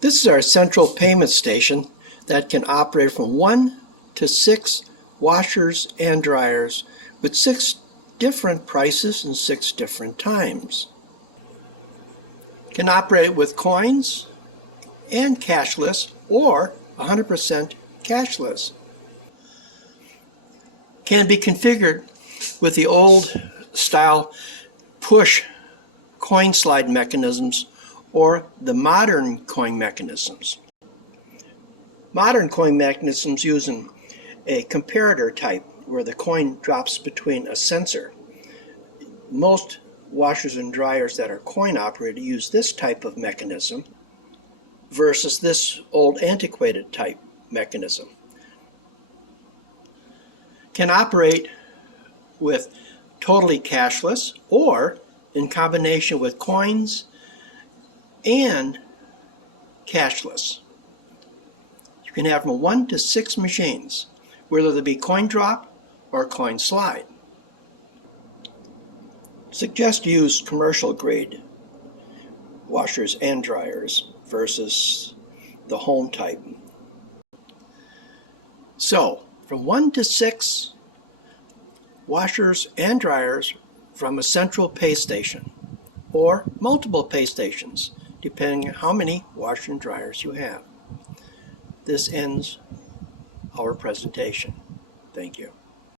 This is our central payment station that can operate from 1 to 6 washers and dryers with 6 different prices and 6 different times. Can operate with coins and cashless or 100% cashless. Can be configured with the old style push coin slide mechanisms or the modern coin mechanisms. Modern coin mechanisms using a comparator type where the coin drops between a sensor. Most washers and dryers that are coin operated use this type of mechanism versus this old antiquated type mechanism. Can operate with totally cashless or in combination with coins and cashless. You can have from 1 to 6 machines, whether they be coin drop or coin slide. Suggest use commercial grade washers and dryers versus the home type. So, from 1 to 6 washers and dryers from a central pay station or multiple pay stations, depending on how many washers and dryers you have. This ends our presentation. Thank you.